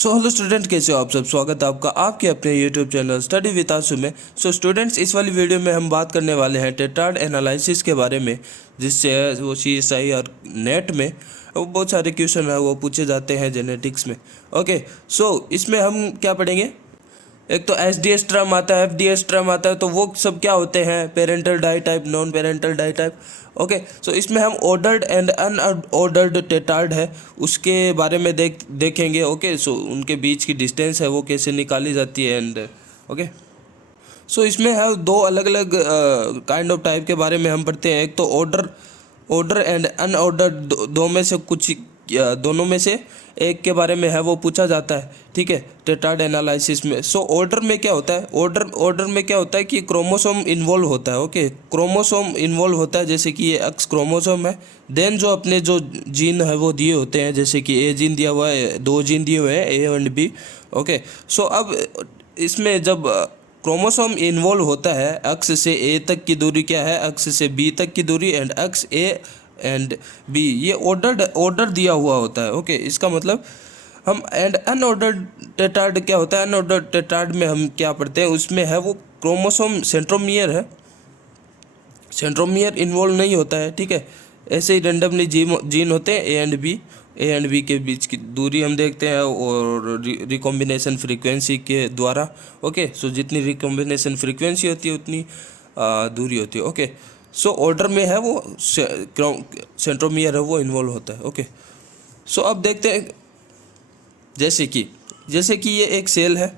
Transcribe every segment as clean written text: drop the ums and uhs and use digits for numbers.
So hello student, कैसे हो आप सब। स्वागत है आपका आपके अपने यूट्यूब चैनल स्टडी विद आशु में। सो स्टूडेंट्स, इस वाली वीडियो में हम बात करने वाले हैं टेट्राड एनालिसिस के बारे में, जिससे वो CSI और नेट में वो बहुत सारे क्वेश्चन है वो पूछे जाते हैं जेनेटिक्स में। ओके, सो इसमें हम क्या पढ़ेंगे। एक तो SDS टर्म आता है, FDS टर्म आता है, तो वो सब क्या होते हैं, parental ditype, non parental ditype. Okay, so इसमें हम ऑर्डर्ड एंड अनऑर्डर्ड टेट्राड है उसके बारे में देखेंगे। ओके, सो उनके बीच की डिस्टेंस है वो कैसे निकाली जाती है एंड ओके। सो इसमें है दो अलग अलग काइंड ऑफ टाइप के बारे में हम पढ़ते हैं। एक तो ऑर्डर एंड अनऑर्डर, दो में से कुछ दोनों में से एक के बारे में है वो पूछा जाता है, ठीक है, टेट्राड एनालिसिस में। सो ऑर्डर में क्या होता है, ऑर्डर में क्या होता है कि क्रोमोसोम इन्वॉल्व होता है। ओके, क्रोमोसोम इन्वॉल्व होता है, जैसे कि ये एक्स क्रोमोसोम है, देन जो अपने जो जीन है वो दिए होते हैं, जैसे कि ए जीन दिया हुआ है, दो जीन दिए हुए हैं ए एंड बी। ओके, सो अब इसमें जब क्रोमोसोम इन्वॉल्व होता है, एक्स से ए तक की दूरी क्या है, एक्स से बी तक की दूरी, and x A and B, ये ऑर्डर दिया हुआ होता है। ओके, इसका मतलब हम एंड अनऑर्डर्ड टेट्राड क्या होता है, अनऑर्डर्ड टेट्राड में हम क्या पढ़ते हैं, उसमें है वो क्रोमोसोम सेंट्रोमियर है, सेंट्रोमियर इन्वॉल्व नहीं होता है, ठीक है। ऐसे ही रेंडमली जीन होते हैं ए एंड बी के बीच की दूरी हम देखते हैं, और रिकॉम्बिनेशन फ्रीक्वेंसी के द्वारा। ओके, सो जितनी रिकॉम्बिनेशन फ्रीक्वेंसी होती है उतनी दूरी होती है। ओके, सो ऑर्डर में है वो सेंट्रोमियर है वो इन्वॉल्व होता है। ओके, सो अब देखते हैं, जैसे कि ये एक सेल है।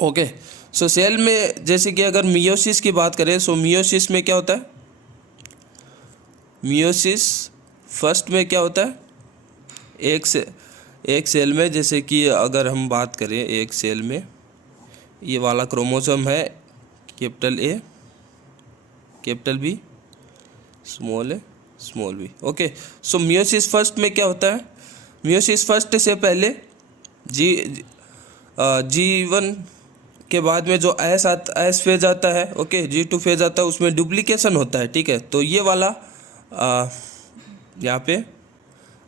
ओके, सो सेल में जैसे कि अगर मियोसिस की बात करें, सो मियोसिस में क्या होता है, मियोसिस फर्स्ट में क्या होता है, एक सेल में, जैसे कि अगर हम बात करें एक सेल में, ये वाला क्रोमोसोम है, capital A, capital B, small A, small B. Okay, so meiosis first में क्या होता है, मियोसिस फर्स्ट से पहले G1 के बाद में जो एस फेज आता है, ओके, G2 फेज आता है, उसमें डुप्लीकेशन होता है, ठीक है। तो ये वाला यहाँ पे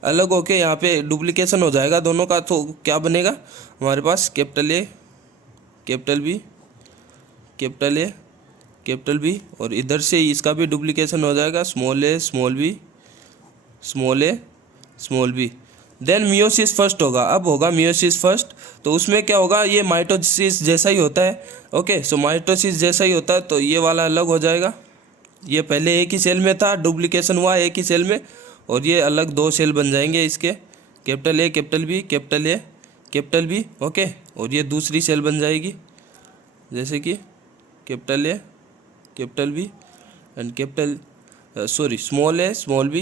अलग होके यहाँ पे डुप्लीकेशन हो जाएगा दोनों का, तो क्या बनेगा हमारे पास, capital A, capital B, capital A, capital B, और इधर से इसका भी डुप्लीकेशन हो जाएगा, स्मॉल ए, स्मॉल बी, स्मॉल ए, small B. Then meiosis first होगा, अब होगा मियोसिस फर्स्ट, तो उसमें क्या होगा, ये माइटोसिस जैसा ही होता है। ओके, सो माइटोसिस जैसा ही होता है, तो ये वाला अलग हो जाएगा, ये पहले एक ही सेल में था, डुप्लीकेशन हुआ एक ही सेल में, और ये अलग दो सेल बन जाएंगे इसके, capital A, capital B, capital A, capital B. Okay, और ये दूसरी सेल बन जाएगी, जैसे कि capital A, capital B and capital small A, small B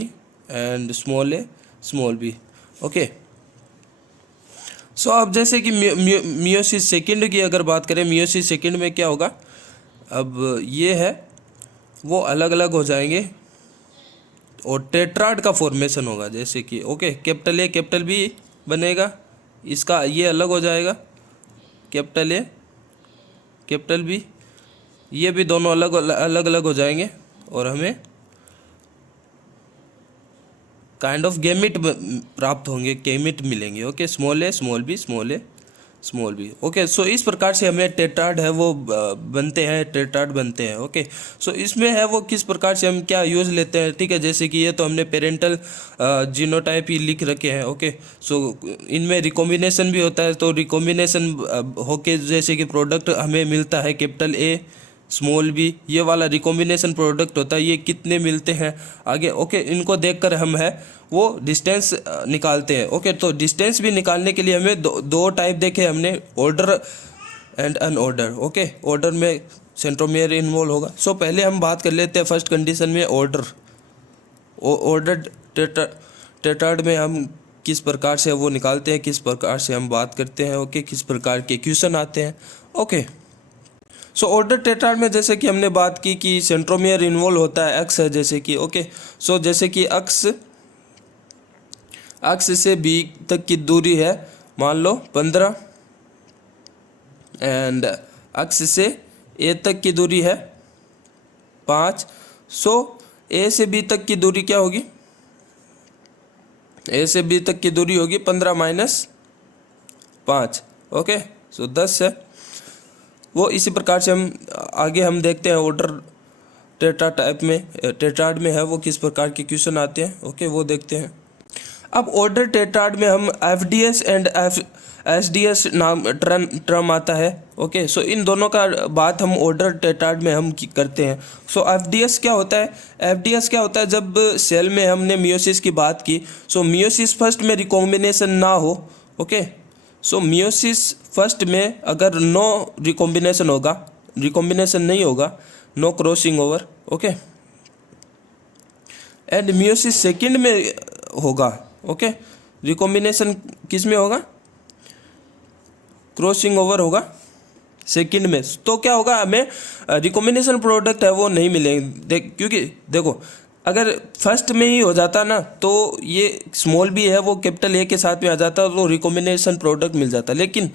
and small A, small B. Okay, so अब जैसे कि मियोसिस सेकंड की अगर बात करें, मियोसिस सेकंड में क्या होगा, अब ये है वो अलग अलग हो जाएंगे और टेट्राड का फॉर्मेशन होगा, जैसे कि okay, capital A, capital B बनेगा, इसका ये अलग हो जाएगा, कैपिटल ए, कैपिटल बी, ये भी दोनों अलग अलग हो जाएंगे, और हमें काइंड ऑफ गैमिट प्राप्त होंगे, गैमिट मिलेंगे। ओके, स्मॉल ए, स्मॉल बी, स्मॉल ए, स्मॉल बी। ओके, सो इस प्रकार से हमें टेट्राड है वो बनते हैं, टेट्राड बनते हैं। ओके, सो इसमें है वो किस प्रकार से हम क्या यूज़ लेते हैं, ठीक है। जैसे कि ये तो हमने पेरेंटल जीनोटाइप ही लिख रखे हैं। ओके, सो इनमें रिकॉम्बिनेशन भी होता है, तो रिकॉम्बिनेशन होके जैसे कि प्रोडक्ट हमें मिलता है, कैपिटल ए, स्मॉल बी, ये वाला रिकॉम्बिनेशन प्रोडक्ट होता है, ये कितने मिलते हैं आगे। ओके, इनको देखकर हम है वो डिस्टेंस निकालते हैं। ओके, तो डिस्टेंस भी निकालने के लिए हमें दो टाइप देखे हमने, order and unordered. Okay, order में सेंट्रोमियर इन्वॉल्व होगा। सो पहले हम बात कर लेते हैं फर्स्ट कंडीशन में, ऑर्डर टेट्राड में हम किस प्रकार से वो निकालते हैं, किस प्रकार से हम बात करते हैं। ओके, किस प्रकार के क्वेश्चन आते हैं। ओके, सो ऑर्डर टेट्राड में जैसे कि हमने बात की कि सेंट्रोमियर इन्वॉल्व होता है, एक्स है जैसे कि। ओके, सो जैसे कि एक्स से बी तक की दूरी है मान लो 15, एंड एक्स से ए तक की दूरी है 5। सो ए से बी तक की दूरी क्या होगी, ए से बी तक की दूरी होगी 15 माइनस 5, ओके। सो 10 है वो। इसी प्रकार से हम आगे हम देखते हैं ऑर्डर टेट्राड में है वो किस प्रकार के क्वेश्चन आते हैं, ओके, वो देखते हैं। अब ऑर्डर टेट्राड में हम FDS एंड SDS नाम टर्म आता है, ओके। सो इन दोनों का बात हम ऑर्डर टेट्राड में हम करते हैं। सो FDS क्या होता है? FDS क्या होता है? जब सेल में हमने मियोसिस की बात की, सो मियोसिस फर्स्ट में रिकॉम्बिनेशन ना हो, ओके। सो मियोसिस फर्स्ट में अगर नो रिकॉम्बिनेशन होगा, रिकॉम्बिनेशन नहीं होगा, no crossing over, okay, and meiosis second में होगा, ओके। रिकॉम्बिनेशन किस में होगा? क्रॉसिंग ओवर होगा सेकंड में, तो क्या होगा? हमें रिकॉम्बिनेशन प्रोडक्ट है वो नहीं मिलेंगे। क्योंकि देखो, अगर फर्स्ट में ही हो जाता ना तो ये स्मॉल बी है वो कैपिटल ए के साथ में आ जाता तो रिकॉम्बिनेशन प्रोडक्ट मिल जाता। लेकिन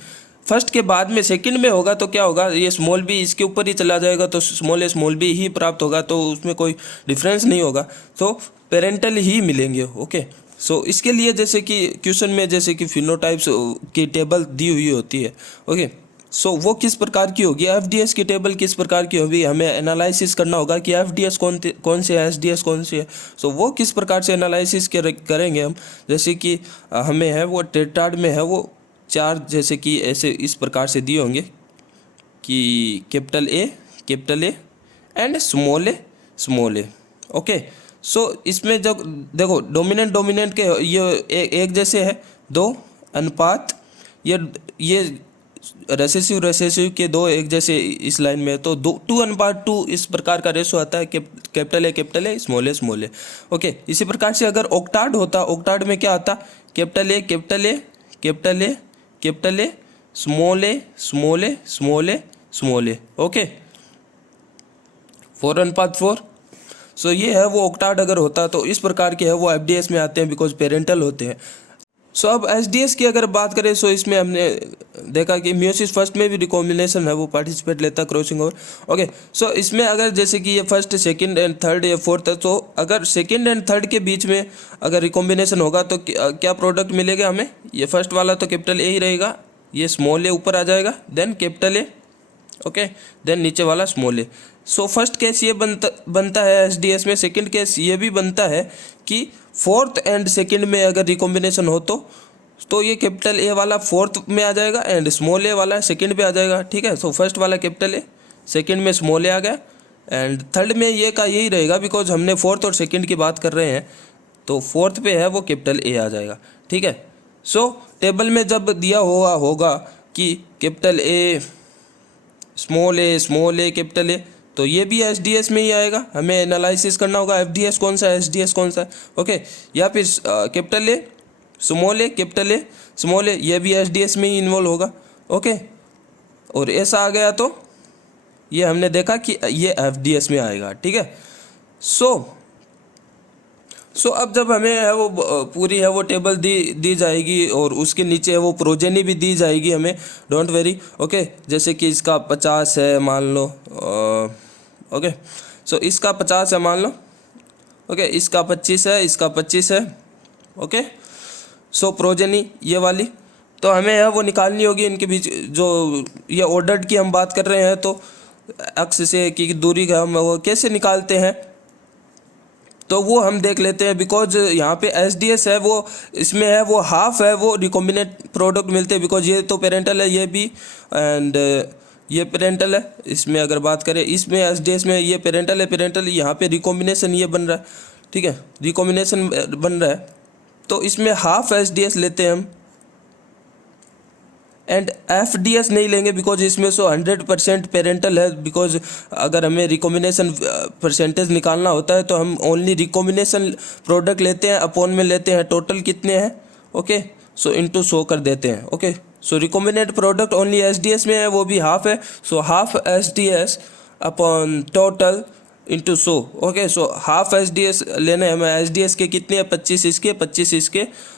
फर्स्ट के बाद में सेकंड में होगा तो क्या होगा? ये स्मॉल बी इसके ऊपर ही चला जाएगा तो स्मॉल बी ही प्राप्त होगा, तो उसमें कोई डिफरेंस नहीं होगा, तो पेरेंटल ही मिलेंगे, ओके। सो इसके लिए जैसे कि क्वेश्चन में जैसे कि फिनोटाइप्स की टेबल दी हुई होती है, ओके। सो वो किस प्रकार की होगी? FDS की टेबल किस प्रकार की होगी? हमें एनालिसिस करना होगा कि FDS कौन से है, SDS कौन से है। सो वो किस प्रकार से एनालिसिस करेंगे हम? जैसे कि हमें है वो टेट्राड में है वो 4 जैसे कि ऐसे इस प्रकार से दिए होंगे कि capital A and small A, okay. So इसमें जब देखो डोमिनेंट के ये एक जैसे है 2 अनुपात, ये रेसेसिव के 2 एक जैसे इस लाइन में, तो 2:2 इस प्रकार का रेशो आता है capital A small A, okay. इसी प्रकार से अगर ऑक्टाड होता, ऑक्टाड में क्या आता? Capital A small A, okay, 4:4। सो ये है वो ऑक्टाड अगर होता तो इस प्रकार के है वो FDS में आते हैं बिकॉज पेरेंटल होते हैं। सो अब SDS की अगर बात करें, सो इसमें हमने देखा कि मियोसिस फर्स्ट में भी रिकॉम्बिनेशन है वो पार्टिसिपेट लेता क्रॉसिंग ओवर, ओके। सो इसमें अगर जैसे कि ये फर्स्ट सेकंड एंड थर्ड या फोर्थ है, तो अगर सेकंड एंड थर्ड के बीच में अगर रिकॉम्बिनेशन होगा तो क्या प्रोडक्ट मिलेगा हमें? ये फर्स्ट वाला तो कैपिटल ए ही रहेगा, ये स्मॉल ए ऊपर आ जाएगा, then capital A, okay, then नीचे वाला small a. So first case ये बनता है SDS में। सेकंड केस ये भी बनता है कि फोर्थ एंड सेकंड में अगर रिकॉम्बिनेशन हो तो ये कैपिटल ए वाला फोर्थ में आ जाएगा एंड स्मॉल ए वाला सेकंड पे आ जाएगा, ठीक है। सो फर्स्ट वाला कैपिटल ए, सेकंड में स्मॉल ए आ गया, एंड थर्ड में ये का यही रहेगा बिकॉज हमने फोर्थ और सेकंड की बात कर रहे हैं, तो फोर्थ पे है वो कैपिटल ए आ जाएगा, ठीक है। सो टेबल में जब दिया हुआ होगा कि capital A small a capital ए, तो ये भी SDS में ही आएगा। हमें एनालिसिस करना होगा FDS कौन सा है, SDS कौन सा है, ओके। या फिर capital A capital A small A, ये भी SDS में ही इन्वॉल्व होगा, ओके। और ऐसा आ गया तो ये हमने देखा कि ये FDS में आएगा, ठीक है। सो अब जब हमें है वो पूरी है वो टेबल दी जाएगी और उसके नीचे है वो प्रोजेनी भी दी जाएगी हमें, डोंट वेरी, ओके। जैसे कि इसका 50 है मान लो, ओके। सो इसका 50 है मान लो, ओके, इसका 25 है, इसका 25 है, ओके। सो प्रोजेनी ये वाली तो हमें है वो निकालनी होगी इनके बीच। जो ये ऑर्डर्ड की हम बात कर रहे हैं तो अक्ष से की दूरी का हम वो कैसे निकालते हैं तो वो हम देख लेते हैं। बिकॉज यहाँ पे SDS है वो इसमें है वो हाफ है वो रिकॉम्बिनेट प्रोडक्ट मिलते हैं, बिकॉज ये तो पेरेंटल है ये भी, एंड ये पेरेंटल है। इसमें अगर बात करें इसमें SDS में ये पेरेंटल यहाँ पे रिकॉम्बिनेशन ये बन रहा है, ठीक है, रिकॉम्बिनेशन बन रहा है, तो इसमें हाफ SDS लेते हैं हम, एंड FDS नहीं लेंगे बिकॉज इसमें 100% पेरेंटल है। बिकॉज अगर हमें रिकॉम्बिनेशन परसेंटेज निकालना होता है तो हम ओनली रिकॉम्बिनेशन प्रोडक्ट लेते हैं, अपॉन में लेते हैं टोटल कितने हैं, ओके। सो इनटू 100 कर देते हैं, ओके। सो रिकॉम्बिनेट प्रोडक्ट ओनली SDS में है वो भी हाफ है, so half SDS upon total into 100, okay. So half SDS लेने हमें, SDS के कितने हैं 25 इसके,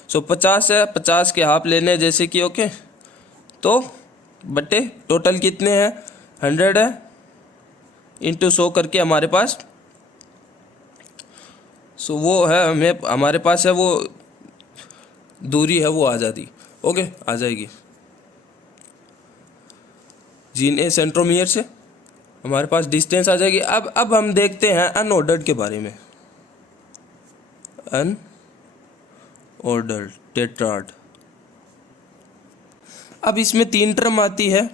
सो 50 है, 50 के हाफ लेने जैसे कि, ओके। तो बटे टोटल कितने हैं 100 है, इंटू 100 करके हमारे पास, सो वो है हमें हमारे पास है वो दूरी है वो आ जाती, ओके, आ जाएगी। जीन ए सेंट्रोमियर से हमारे पास डिस्टेंस आ जाएगी। अब हम देखते हैं अनऑर्डर्ड के बारे में। अनऑर्डर्ड टेट्राड, अब इसमें 3 टर्म आती है।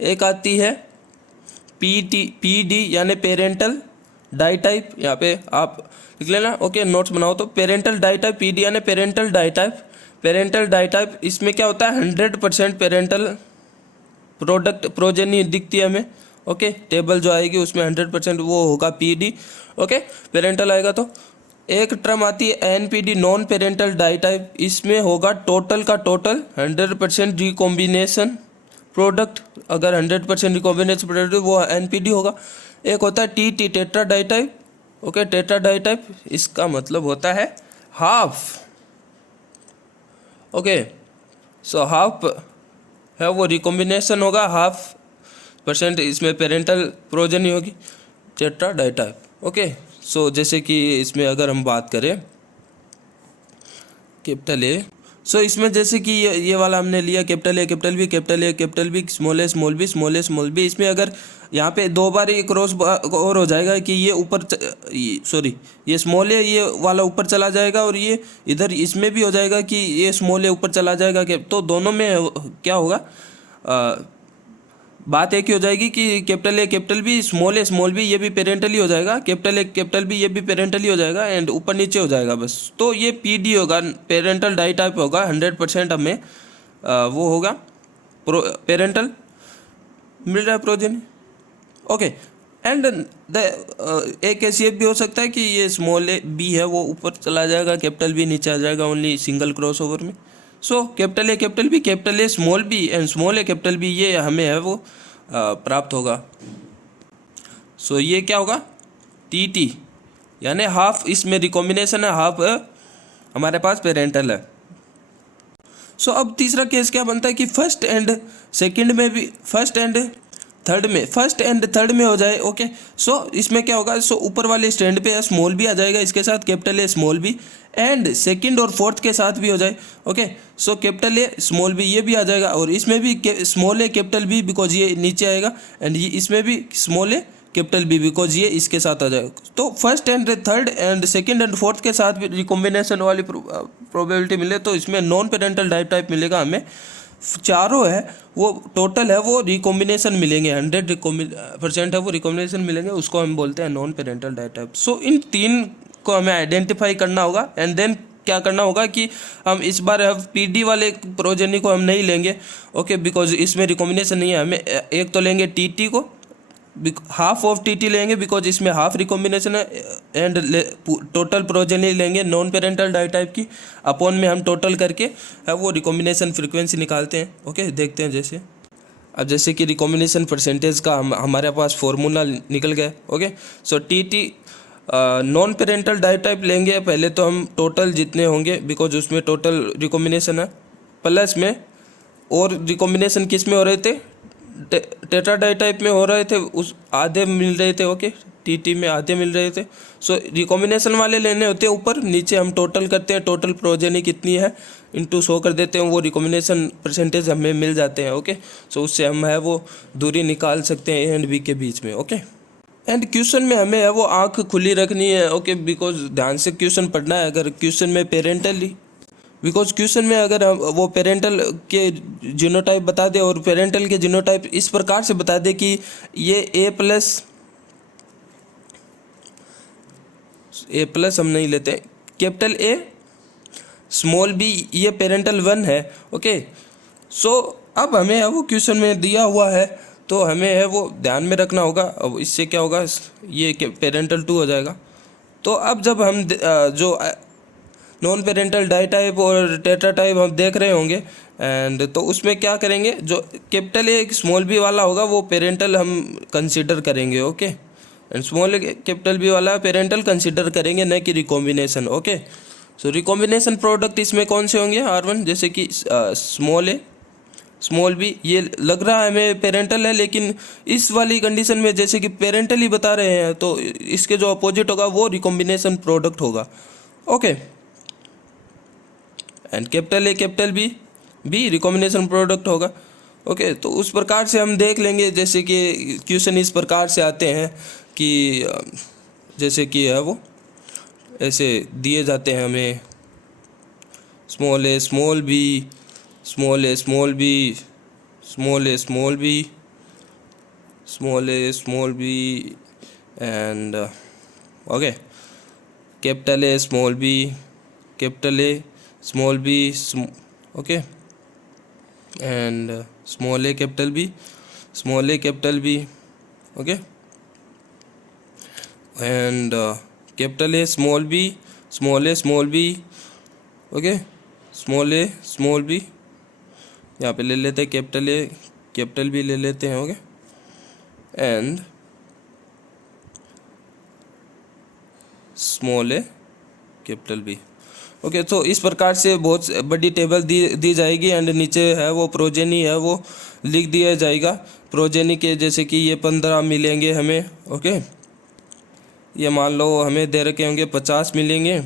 एक आती है पीडी यानी पेरेंटल डाइटाइप, यहाँ पे आप लिख लेना, ओके नोट्स बनाओ तो। पेरेंटल डाइटाइप पीडी यानी पेरेंटल डाइटाइप। पेरेंटल डाइटाइप इसमें क्या होता है, 100% पेरेंटल प्रोडक्ट प्रोजेनी दिखती है हमें, ओके। टेबल जो आएगी उसमें 100% वो होगा पीडी, ओके पेरेंटल आएगा। तो एक टर्म आती है एनपीडी नॉन पेरेंटल डाइटाइप, इसमें होगा टोटल का टोटल 100% रिकॉम्बिनेशन प्रोडक्ट। अगर 100% रिकॉम्बिनेशन प्रोडक्ट वो एनपीडी होगा। एक होता है टीटी टेट्रा डाइटाइप, ओके टेट्रा डाइटाइप, इसका मतलब होता है हाफ, ओके। सो हाफ है वो रिकॉम्बिनेशन होगा, 1/2% इसमें पेरेंटल प्रोजेनी होगी, टेट्रा डाइटाइप, ओके। सो जैसे कि इसमें अगर हम बात करें कैपिटल ए, सो इसमें जैसे कि ये वाला हमने लिया capital A capital B, capital A capital B, small A small B, small A small b. इसमें अगर यहाँ पे 2 बार ये क्रॉस और हो जाएगा कि ये ऊपर सॉरी ये स्मॉल ए ये वाला ऊपर चला जाएगा और ये इधर इसमें भी हो जाएगा कि ये स्मॉल ए ऊपर चला जाएगा, तो दोनों में क्या होगा, बात एक ही हो जाएगी कि capital A capital B, small A small b ये भी पेरेंटली हो जाएगा, कैपिटल ए कैपिटल बी ये भी पेरेंटली हो जाएगा एंड ऊपर नीचे हो जाएगा बस। तो ये पीडी होगा, पेरेंटल डाइटाइप होगा, 100% हमें वो होगा पेरेंटल मिल रहा है प्रोजेनी, ओके। एंड एक केस ये भी हो सकता है कि ये स्मॉल ए बी है वो ऊपर चला जाएगा, कैपिटल बी नीचे आ जाएगा ओनली सिंगल क्रॉस ओवर में। So capital A capital B, capital A small B and small a capital B ये हमें है वो प्राप्त होगा। सो ये क्या होगा, टी यानी हाफ, इसमें रिकॉम्बिनेशन है, हाफ हमारे पास पेरेंटल है। सो अब तीसरा केस क्या बनता है कि फर्स्ट एंड सेकंड में भी, फर्स्ट एंड थर्ड में हो जाए, ओके। सो इसमें क्या होगा, सो ऊपर वाले स्टैंड पे स्मॉल बी आ जाएगा, इसके साथ capital A small B, and second और फोर्थ के साथ भी हो जाए, okay. So capital A small b ये भी आ जाएगा और इसमें भी small a capital B because ये नीचे आएगा, एंड ये इसमें भी small a capital B because ये इसके साथ आ जाएगा। तो first and third and second and fourth के साथ भी रिकॉम्बिनेशन वाली प्रोबेबिलिटी मिले तो इसमें नॉन पेरेंटल डाइटाइप मिलेगा हमें। चारों है वो टोटल है वो रिकॉम्बिनेशन मिलेंगे, 100% है वो रिकॉम्बिनेशन मिलेंगे, उसको हम बोलते हैं नॉन पेरेंटल डाइटाइप। सो इन 3 को हमें आइडेंटिफाई करना होगा एंड देन क्या करना होगा कि हम इस बार पीडी वाले प्रोजेनी को हम नहीं लेंगे, ओके बिकॉज इसमें रिकॉम्बिनेशन नहीं है। हमें एक तो लेंगे टीटी को, हाफ ऑफ टीटी लेंगे बिकॉज इसमें हाफ रिकॉम्बिनेशन है, एंड टोटल प्रोजेनी लेंगे नॉन पेरेंटल डाइटाइप की, अपॉन में हम टोटल करके वो रिकॉम्बिनेशन फ्रीक्वेंसी निकालते हैं, ओके देखते हैं। जैसे अब जैसे कि रिकॉम्बिनेशन परसेंटेज का हमारे पास फॉर्मूला निकल गया, ओके। सो टीटी नॉन पेरेंटल डाइटाइप लेंगे पहले तो हम टोटल जितने होंगे बिकॉज उसमें टोटल रिकॉम्बिनेशन है, प्लस में और रिकॉम्बिनेशन किस में हो रहे थे, टेट्रा डाइटाइप में हो रहे थे, उस आधे मिल रहे थे, ओके टीटी में आधे मिल रहे थे। सो रिकॉम्बिनेशन वाले लेने होते हैं ऊपर, नीचे हम टोटल करते हैं, टोटल प्रोजेनी कितनी है इनटू 100 कर देते हैं, वो रिकॉम्बिनेशन परसेंटेज हमें मिल जाते हैं, ओके। सो उससे हम है वो दूरी निकाल सकते हैं ए एंड बी के बीच में, ओके। एंड क्वेश्चन में हमें है वो आंख खुली रखनी है, ओके बिकॉज ध्यान से क्वेश्चन पढ़ना है। अगर क्वेश्चन में पेरेंटल, बिकॉज क्वेश्चन में अगर हम वो पेरेंटल के जीनोटाइप बता दे और पेरेंटल के जीनोटाइप इस प्रकार से बता दे कि ये ए प्लस हम नहीं लेते, कैपिटल ए स्मॉल बी ये पेरेंटल 1 है, ओके। सो अब हमें है वो क्वेश्चन में दिया हुआ है तो हमें है वो ध्यान में रखना होगा। अब इससे क्या होगा, ये पेरेंटल 2 हो जाएगा। तो अब जब हम जो नॉन पेरेंटल डाइटाइप और टेट्रा टाइप हम देख रहे होंगे एंड तो उसमें क्या करेंगे, जो कैपिटल ए स्मॉल बी वाला होगा वो पेरेंटल हम कंसीडर करेंगे, okay. And small capital B वाला पेरेंटल कंसीडर करेंगे, न कि recombination, okay. So recombination product इसमें कौन से होंगे, R1 जैसे कि स्मॉल ए स्मॉल बी ये लग रहा है हमें पेरेंटल है, लेकिन इस वाली कंडीशन में जैसे कि पेरेंटल ही बता रहे हैं तो इसके जो अपोजिट होगा वो रिकॉम्बिनेशन प्रोडक्ट होगा, okay. And capital A capital B recombination product होगा, ओके, तो उस प्रकार से हम देख लेंगे। जैसे कि क्वेश्चन इस प्रकार से आते हैं कि जैसे कि है वो ऐसे दिए जाते हैं हमें small A small B, small A small B, small A small B, small A small B and okay capital A small b, capital A small B, okay and small a capital B, small a capital B, okay and capital A small B, small A small B, okay small A small b, यहाँ पे ले लेते हैं capital A capital B ले लेते हैं, okay and small a capital B. Okay, तो इस प्रकार से बहुत बड़ी टेबल दी जाएगी एंड नीचे है वो प्रोजेनी है वो लिख दिया जाएगा। प्रोजेनी के जैसे कि ये 15 मिलेंगे हमें, ओके ये मान लो हमें दे रखे होंगे 50 मिलेंगे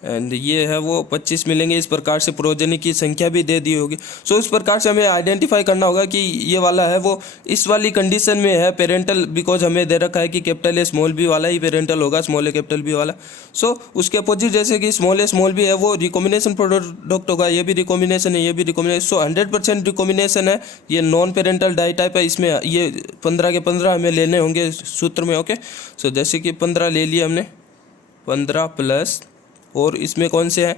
एंड ये है वो 25 मिलेंगे। इस प्रकार से प्रोजेनी की संख्या भी दे दी होगी। सो इस प्रकार से हमें आइडेंटिफाई करना होगा कि ये वाला है वो इस वाली कंडीशन में है पेरेंटल, बिकॉज हमें दे रखा है कि कैपिटल ए स्मॉल बी वाला ही पेरेंटल होगा, स्मॉल ए कैपिटल बी वाला। सो उसके अपोजिट जैसे कि स्मॉल ए स्मॉल बी है वो रिकॉम्बिनेशन प्रोडक्ट होगा, ये भी रिकॉम्बिनेशन है, ये भी रिकॉम्बिनेशन। सो 100% रिकॉम्बिनेशन है, ये नॉन पेरेंटल डाई टाइप है। इसमें ये 15 के 15 हमें लेने होंगे सूत्र में, ओके। सो जैसे कि 15 ले लिया हमने, 15 प्लस और इसमें कौन से हैं,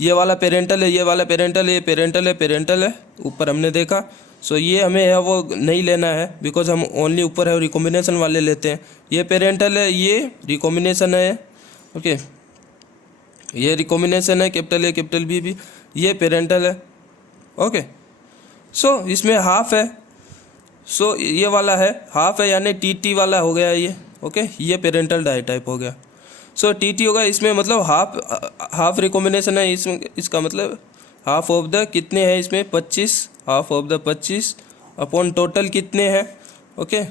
ये वाला पेरेंटल है, ये वाला पेरेंटल है, ये पेरेंटल है, पेरेंटल है ऊपर हमने देखा। सो ये हमें है वो नहीं लेना है बिकॉज हम ओनली ऊपर है रिकॉम्बिनेशन वाले लेते हैं। ये पेरेंटल है, ये रिकॉम्बिनेशन है, ओके ये रिकॉम्बिनेशन है, कैपिटल ए कैपिटल बी भी, ये पेरेंटल है, ओके। सो इसमें हाफ है, सो ये वाला है हाफ है यानी टी वाला हो गया ये, ओके ये पेरेंटल डाई टाइप हो गया। सो टी होगा इसमें, मतलब हाफ रिकॉम्बिनेशन है इसमें, इसका मतलब हाफ ऑफ द कितने हैं इसमें 25, half of the 25 upon total कितने हैं, ओके।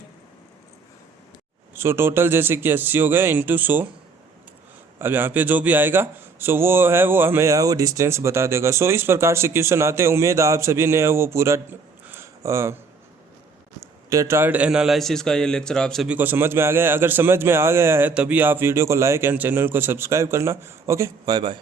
सो टोटल जैसे कि 80 हो गया इंटू 100। अब यहाँ पे जो भी आएगा सो वो है वो हमें यहाँ वो डिस्टेंस बता देगा। सो इस प्रकार से क्वेश्चन आते हैं। उम्मीद आप सभी ने वो पूरा टेट्राइड एनालिसिस का ये लेक्चर आप सभी को समझ में आ गया है। अगर समझ में आ गया है तभी आप वीडियो को लाइक एंड चैनल को सब्सक्राइब करना, ओके बाय बाय।